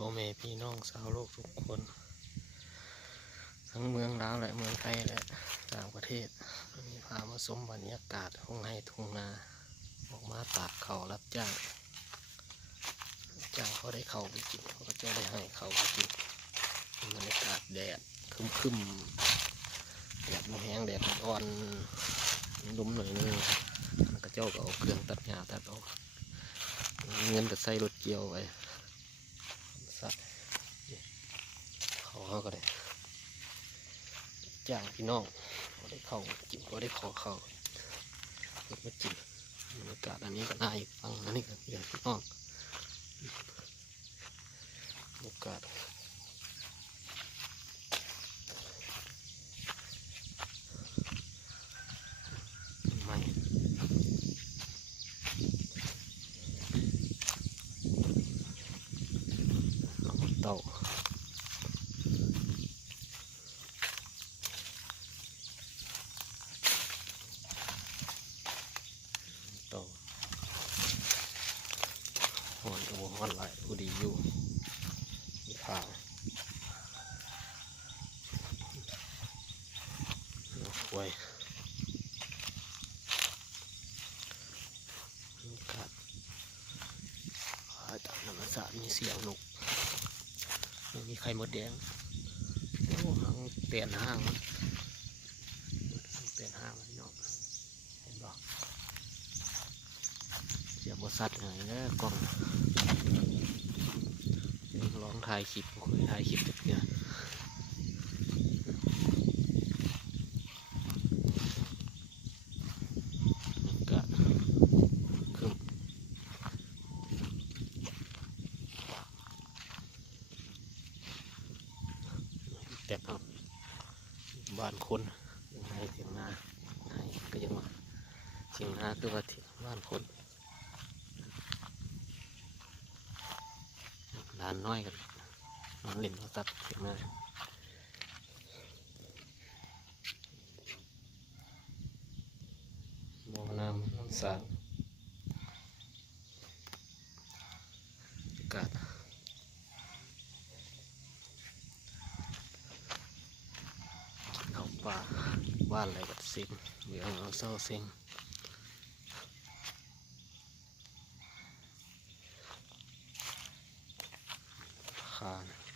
พ่อแม่พี่น้องชาวโลกทุกคนทั้งเมืองลาวและเมืองไทยและต่างประเทศมีพามาชมบรรยากาศทุ่งไร่ทุ่งนาออกมาตากเขารับจ้างเขาได้เขาไปกินเขาก็จะได้ให้เขาไปกินบรรยากาศแดดครึ้มแดดแห้งแดดอ่อนลุ่มหน่อยนึงกระเจ้าก็เอาเครื่องตัดหญ้าตัดออกเงินก็ใส่รถเกี่ยวไว้สัตว์เขาก็ได้จ้างพี่น้องเขาได้เข้าจิบเขาได้ขอเข้ามาจิบบรรยากาศอันนี้ก็น่าอีกฟังอันนี้ก็เดี๋ยวพี่น้องบรรยากาศไม่เต่าหอนโอ้หอนไหลผู้ดีอยู่มีขาวควายมีกัดตามธรรมชาติมีเสียงนกมีไข่มดแดงโอ้หางเปลี่ยนห้างเปลี่ยนห้างพี่น้องเห็นบ่เสียบสัตว์ไงนะกล้องลองถ่ายคลิปคุยถ่ายคลิปเนี่ยก็คือแต่ครับบ้านคนให้เถียงนาให้ก็ยังว่าเถียงนาคือว่าบ้านคนร้านน้อยกันนอนเล่นโทรศัพท์เถียงนาบ่อน้ำสางอากาศเข้าป่าบ้านอะไรกับเซ็งเดี๋ยวเอาเศร้าเซ็งคาน